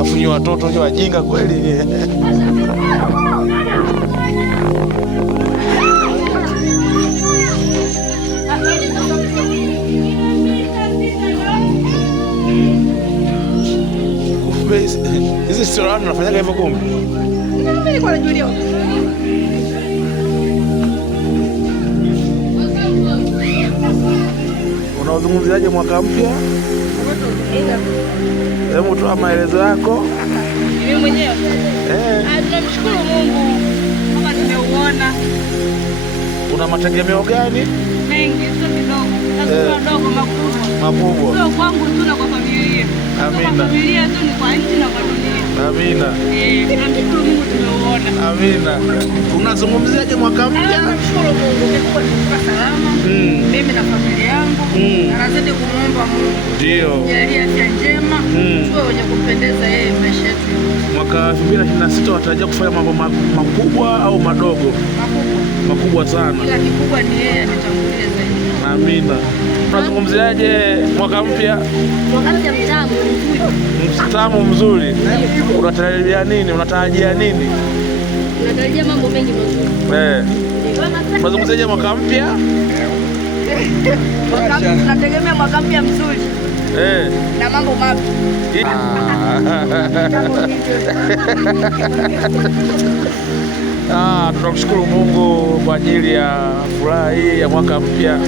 Afu ni watoto ni wajinga kweli. Hizi sio nafanyaga hivyo kumbe. Mimi nilikuwa najulia. Unazungumziaje mwaka mpya? Hebu toa maelezo yako. Mimi mwenyewe. Tunamshukuru Mungu kama tumeuona. Una mategemeo gani? Mengi, sio kidogo. Lazima ndogo makubwa. Sio kwangu tu na kwa familia. Amina. Kwa familia tu ni kwa nchi na kwa dunia. Amina. Tunamshukuru Mungu tumeuona. Amina. Unazungumziaje mwaka mpya? Tunamshukuru Mungu tumekuwa salama. Mimi na familia yangu. Na nazidi kumuomba Mungu. Ndio. Jalia afya njema. Tuwe wenye kumpendeza yeye maisha yetu. Mwaka 2026 watarajia kufanya mambo makubwa au madogo? Makubwa sana. Kila kikubwa ni yeye ametangulia zaidi. Amina. Unazungumziaje mwaka mpya? Mwaka mpya mtamu mzuri. Mtamu mzuri. Unatarajia nini? Unatarajia nini? Unatarajia mambo mengi mazuri. Unazungumziaje mwaka mpya? Tunategemea mwaka mpya mzuri. Na mambo mapya. Tunamshukuru Mungu kwa ajili ya furaha hii ya mwaka mpya.